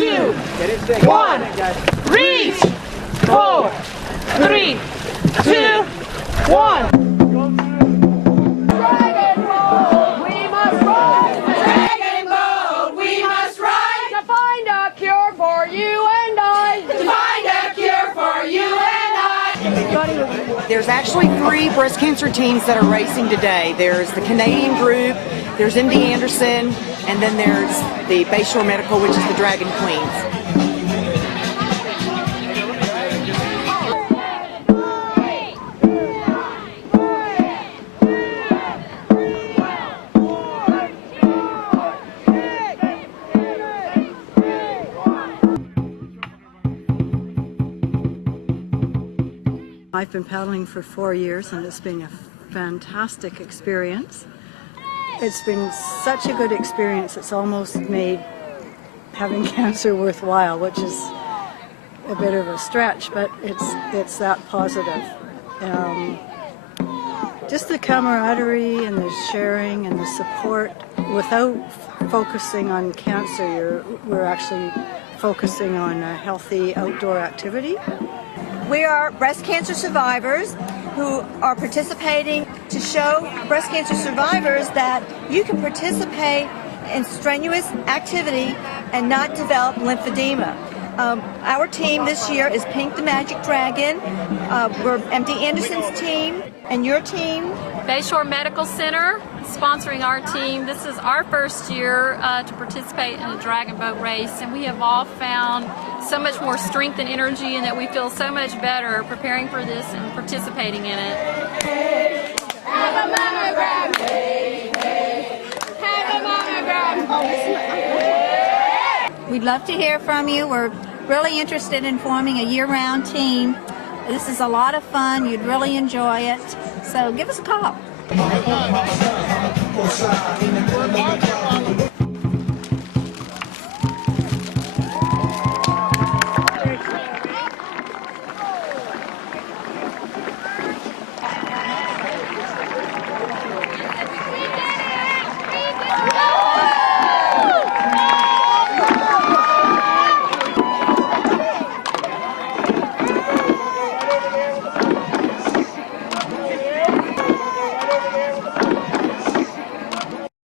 2, 1. Reach. 4, 3, 2, 1. Dragon boat, we must ride. Dragon boat, we must ride. To find a cure for you and I. To find a cure for you and I. There's actually 3 breast cancer teams that are racing today. There's the Canadian group, there's MD Anderson, and then there's the Bayshore Medical, which is the Dragon Queens. I've been paddling for 4 years and it's been a fantastic experience. It's been such a good experience, it's almost made having cancer worthwhile, which is a bit of a stretch, but it's that positive. Just the camaraderie and the sharing and the support without focusing on cancer, we're actually focusing on a healthy outdoor activity. We are breast cancer survivors who are participating to show breast cancer survivors that you can participate in strenuous activity and not develop lymphedema. Our team this year is Pink the Magic Dragon. We're MD Anderson's team, and your team? Bayshore Medical Center sponsoring our team. This is our first year to participate in a dragon boat race, and we have all found so much more strength and energy, and that we feel so much better preparing for this and participating in it. Hey, have a mammogram. Hey, hey, have a mammogram. We'd love to hear from you. We're really interested in forming a year-round team. This is a lot of fun. You'd really enjoy it. So give us a call.